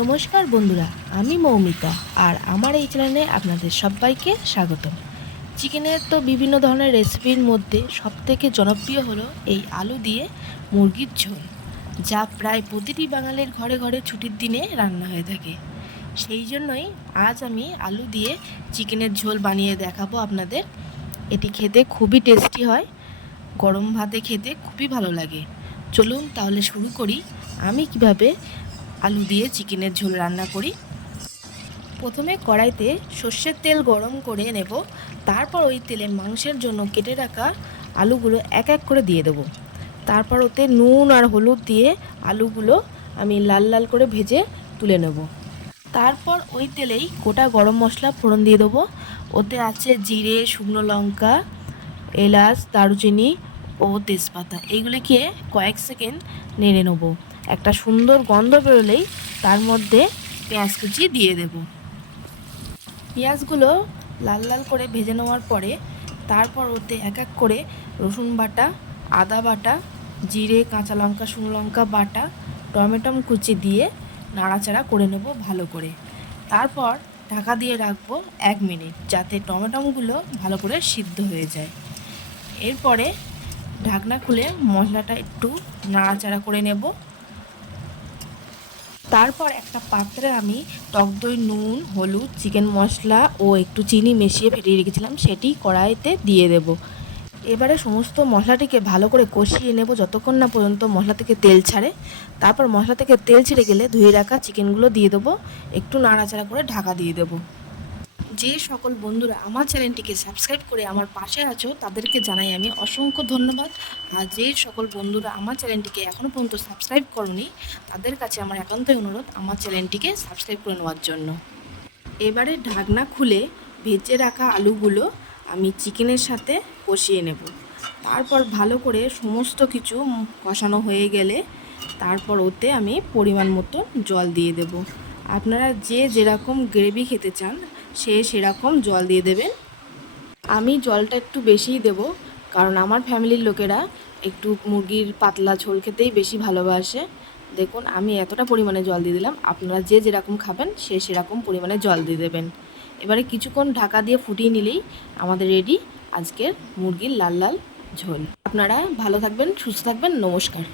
নমস্কার বন্ধুরা, আমি মৌমিতা আর আমার এই চ্যানেলে আপনাদের সবাইকে স্বাগতম। চিকেনের তো বিভিন্ন ধরনের রেসিপির মধ্যে সবথেকে জনপ্রিয় হলো এই আলু দিয়ে মুরগির ঝোল, যা প্রায় প্রতিটি বাঙালির ঘরে ঘরে ছুটির দিনে রান্না হয়ে থাকে। সেই জন্যই আজ আমি আলু দিয়ে চিকেনের ঝোল বানিয়ে দেখাবো আপনাদের। এটি খেতে খুবই টেস্টি হয়, গরম ভাতে খেতে খুবই ভালো লাগে। চলুন তাহলে শুরু করি আমি কিভাবে আলু দিয়ে চিকেনের ঝোল রান্না করি। প্রথমে কড়াইতে সর্ষের তেল গরম করে নেব, তারপর ওই তেলে মাংসের জন্য কেটে রাখা আলুগুলো এক এক করে দিয়ে দেবো। তারপর ওতে নুন আর হলুদ দিয়ে আলুগুলো আমি লাল লাল করে ভেজে তুলে নেব। তারপর ওই তেলেই গোটা গরম মশলা ফোড়ন দিয়ে দেবো। ওতে আছে জিরে, শুকনো লঙ্কা, এলাচ, দারুচিনি ও তেজপাতা। এইগুলিকে কয়েক সেকেন্ড নেড়ে নেব। একটা সুন্দর গন্ধ বেরোলেই তার মধ্যে পেঁয়াজ কুচি দিয়ে দেব। পেঁয়াজগুলো লাল লাল করে ভেজে নেওয়ার পরে তারপর ওতে এক এক করে রসুন বাটা, আদা বাটা, জিরে, কাঁচা লঙ্কা, শুকনো লঙ্কা বাটা, টমেটো কুচি দিয়ে নাড়াচাড়া করে নেব ভালো করে। তারপর ঢাকা দিয়ে রাখবো 1 মিনিট, যাতে টমেটোগুলো ভালো করে সিদ্ধ হয়ে যায়। এরপরে ঢাকনা খুলে মশলাটা একটু নাড়াচাড়া করে নেব। তারপর একটা পাত্রে আমি টক দই, নুন, হলুদ, চিকেন মশলা ও একটু চিনি মিশিয়ে ফেটিয়ে রেখেছিলাম, সেটি কড়াইতে দিয়ে দেব। এবারে সমস্ত মশলাটিকে ভালো করে কষিয়ে নেব যতক্ষণ না পর্যন্ত মশলা থেকে তেল ছাড়ে। তারপর মশলা থেকে তেল ছেড়ে গেলে ধুয়ে রাখা চিকেনগুলো দিয়ে দেবো, একটু নাড়াচাড়া করে ঢাকা দিয়ে দেবো। যে সকল বন্ধুরা আমার চ্যানেলটিকে সাবস্ক্রাইব করে আমার পাশে আছো তাদেরকে জানাই আমি অসংখ্য ধন্যবাদ। আর যে সকল বন্ধুরা আমার চ্যানেলটিকে এখনও পর্যন্ত সাবস্ক্রাইব করনি তাদের কাছে আমার একান্তই অনুরোধ আমার চ্যানেলটিকে সাবস্ক্রাইব করে নেওয়ার জন্য। এবারে ঢাকনা খুলে ভেজে রাখা আলুগুলো আমি চিকেনের সাথে কষিয়ে নেব। তারপর ভালো করে সমস্ত কিছু কষানো হয়ে গেলে তারপর ওতে আমি পরিমাণ মতো জল দিয়ে দেব। আপনারা যে যেরকম গ্রেভি খেতে চান সে সেরকম জল দিয়ে দেবেন। আমি জলটা একটু বেশিই দেব, কারণ আমার ফ্যামিলির লোকেরা একটু মুরগির পাতলা ঝোল খেতেই বেশি ভালোবাসে। দেখুন আমি এতটা পরিমাণে জল দিয়ে দিলাম, আপনারা যে যেরকম খাবেন সে সেরকম পরিমাণে জল দিয়ে দেবেন। এবারে কিছুক্ষণ ঢাকা দিয়ে ফুটিয়ে নিলেই আমাদের রেডি আজকের মুরগির লাল লাল ঝোল। আপনারা ভালো থাকবেন, সুস্থ থাকবেন, নমস্কার।